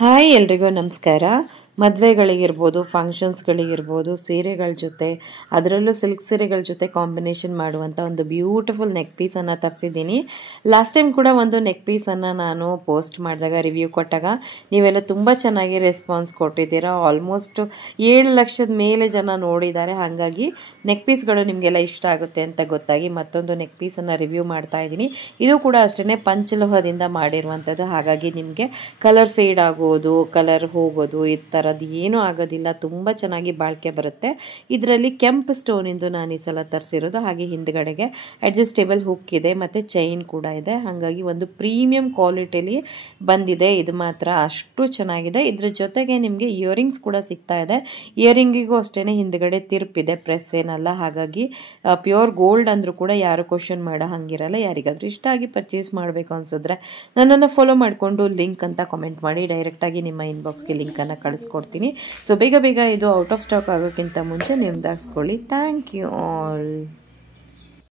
Hi ಎಲ್ರಿಗೂ ನಮಸ್ಕಾರ. ಮದುವೆಗಳಿಗಿರ್ಬೋದು, ಫಂಕ್ಷನ್ಸ್ಗಳಿಗಿರ್ಬೋದು, ಸೀರೆಗಳ ಜೊತೆ ಅದರಲ್ಲೂ ಸಿಲ್ಕ್ ಸೀರೆಗಳ ಜೊತೆ ಕಾಂಬಿನೇಷನ್ ಮಾಡುವಂಥ ಒಂದು ಬ್ಯೂಟಿಫುಲ್ ನೆಕ್ ಪೀಸನ್ನು ತರಿಸಿದ್ದೀನಿ. ಲಾಸ್ಟ್ ಟೈಮ್ ಕೂಡ ಒಂದು ನೆಕ್ ಪೀಸನ್ನು ನಾನು ಪೋಸ್ಟ್ ಮಾಡಿದಾಗ, ರಿವ್ಯೂ ಕೊಟ್ಟಾಗ ನೀವೆಲ್ಲ ತುಂಬ ಚೆನ್ನಾಗಿ ರೆಸ್ಪಾನ್ಸ್ ಕೊಟ್ಟಿದ್ದೀರಾ. ಆಲ್ಮೋಸ್ಟ್ 7 ಲಕ್ಷದ ಮೇಲೆ ಜನ ನೋಡಿದ್ದಾರೆ. ಹಾಗಾಗಿ ನೆಕ್ ಪೀಸ್ಗಳು ನಿಮಗೆಲ್ಲ ಇಷ್ಟ ಆಗುತ್ತೆ ಅಂತ ಗೊತ್ತಾಗಿ ಮತ್ತೊಂದು ನೆಕ್ ಪೀಸನ್ನು ರಿವ್ಯೂ ಮಾಡ್ತಾ ಇದ್ದೀನಿ. ಇದು ಕೂಡ ಅಷ್ಟೇ ಪಂಚಲೋಹದಿಂದ ಮಾಡಿರುವಂಥದ್ದು. ಹಾಗಾಗಿ ನಿಮಗೆ ಕಲರ್ ಫೇಡ್ ಆಗೋದು, ಕಲರ್ ಹೋಗೋದು ಈ ಥರದ್ದು ಏನೂ ಆಗೋದಿಲ್ಲ. ತುಂಬ ಚೆನ್ನಾಗಿ ಬಾಳಿಕೆ ಬರುತ್ತೆ. ಇದರಲ್ಲಿ ಕೆಂಪು ಸ್ಟೋನಿಂದು ನಾನು ಈ ಸಲ ತರಿಸಿರೋದು. ಹಾಗೆ ಹಿಂದ್ಗಡೆಗೆ ಅಡ್ಜಸ್ಟೇಬಲ್ ಹುಕ್ ಇದೆ ಮತ್ತು ಚೈನ್ ಕೂಡ ಇದೆ. ಹಾಗಾಗಿ ಒಂದು ಪ್ರೀಮಿಯಂ ಕ್ವಾಲಿಟಿಲಿ ಬಂದಿದೆ. ಇದು ಮಾತ್ರ ಅಷ್ಟು ಚೆನ್ನಾಗಿದೆ. ಇದ್ರ ಜೊತೆಗೆ ನಿಮಗೆ ಇಯರಿಂಗ್ಸ್ ಕೂಡ ಸಿಗ್ತಾ ಇದೆ. ಇಯರಿಂಗಿಗೂ ಅಷ್ಟೇ ಹಿಂದ್ಗಡೆ ತಿರುಪಿದೆ, ಪ್ರೆಸ್ ಏನಲ್ಲ. ಹಾಗಾಗಿ ಪ್ಯೂರ್ ಗೋಲ್ಡ್ ಅಂದರೂ ಕೂಡ ಯಾರು ಕ್ವಶನ್ ಮಾಡೋ ಹಂಗಿರಲ್ಲ. ಯಾರಿಗಾದರೂ ಇಷ್ಟ ಆಗಿ ಪರ್ಚೇಸ್ ಮಾಡಬೇಕು ಅನ್ಸಿದ್ರೆ ನನ್ನನ್ನು ಫಾಲೋ ಮಾಡಿಕೊಂಡು ಲಿಂಕ್ ಅಂತ ಕಾಮೆಂಟ್ ಮಾಡಿ, ಡೈರೆಕ್ಟಾಗಿ ನಿಮ್ಮ ಇನ್ಬಾಕ್ಸ್ಗೆ ಲಿಂಕನ್ನು ಕಳಿಸ್ಕೊಡ್ತೀನಿ. ಸೊ ಬೇಗ ಇದು ಔಟ್ ಆಫ್ ಸ್ಟಾಕ್ ಆಗೋಕ್ಕಿಂತ ಮುಂಚೆ ನಿಮ್ದಾಗಿಸ್ಕೊಳ್ಳಿ. Thank you all.